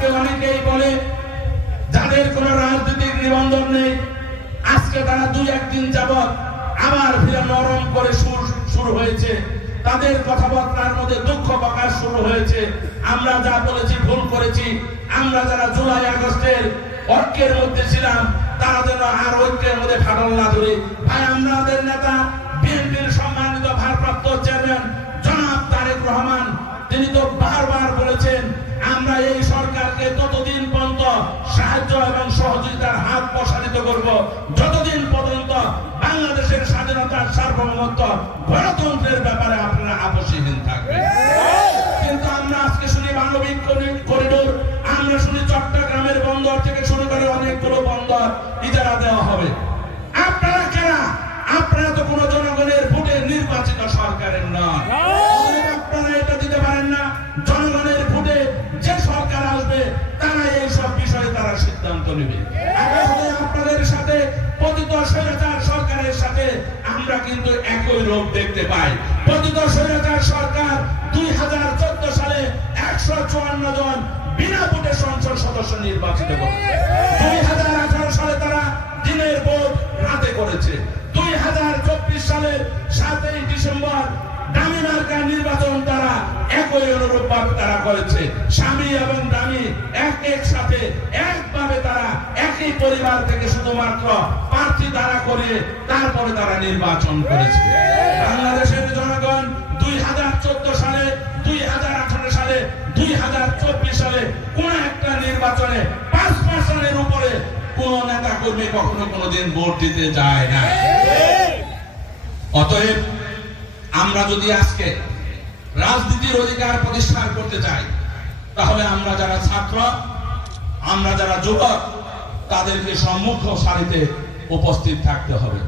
আজকে অনেকেই বলে যাদের কোনো রাজনৈতিক নিবন্ধন নেই, আজকে তারা 2-1 দিন যাবত আবার ফিরে নরম করে শুরু হয়েছে, তাদের কথাবার্তার মধ্যে দুঃখ প্রকাশ শুরু হয়েছে। আমরা যা বলেছি ভুল করেছি, আমরা যারা জুলাই আগস্টের ঐক্যের মধ্যে ছিলাম তারা যেন আর ঐক্যের মধ্যে ফাটল না ধরে। ভাই, আমাদের নেতা বিএনপির সম্মানিত ভারপ্রাপ্ত চেয়ারম্যান জনাব তারেক রহমান, তিনি তো বারবার বলেছেন আমরা এই সরকারকে ততদিন পর্যন্ত সাহায্য এবং সহযোগিতার হাত প্রসারিত করব যতদিন পর্যন্ত বাংলাদেশের স্বাধীনতার সার্বভৌমত্ব গণতন্ত্রের ব্যাপারে আপনারা আপোষহীন থাকবেন। কিন্তু আমরা আজকে শুনি মানবিক করিডোর, আমরা শুনি চট্টগ্রামের বন্দর থেকে শুরু করে অনেকগুলো বন্দর ইজারা দেওয়া হবে। আপনারা কারা? আপনারা তো কোনো জনগণের ভোটে নির্বাচিত সরকারের নন। আপনারা এটা দিতে পারেন না। জনগণের ভোটে যে সরকার আসবে তারা এই সব বিষয়ে তারা সিদ্ধান্ত নেবে। আপনাদের সাথে পতিত স্বৈরাচার সরকারের সাথে আমরা কিন্তু একই রূপ দেখতে পাই। পতিত স্বৈরাচার সরকার 2014 সালে 154 জন বিনা ভোটে সংসদ সদস্য নির্বাচিত করেছে। 2018 সালে তারা দিনের ভোট রাতে করেছে। 2024 সালের 7ই ডিসেম্বর দামি মার্কা নির্বাচন তারা একই অনুরূপ ভাবে তারা করেছে। স্বামী এবং দামি একসাথে একভাবে তারা একই পরিবার থেকে শুধুমাত্র প্রার্থী দাঁড়া করে তারপরে তারা নির্বাচন করেছে। বাংলাদেশের জনগণ 2014 সালে, 2018 সালে, 2024 সালে কোন একটা নির্বাচনে 5% উপরে কোন নেতা কর্মী কখনো কোনোদিন ভোট দিতে যায় না। অতএব আমরা যদি আজকে রাজনীতির অধিকার প্রতিষ্ঠা করতে চাই, তাহলে আমরা যারা ছাত্র, আমরা যারা যুবক, তাদেরকে সম্মুখ সারিতে উপস্থিত থাকতে হবে।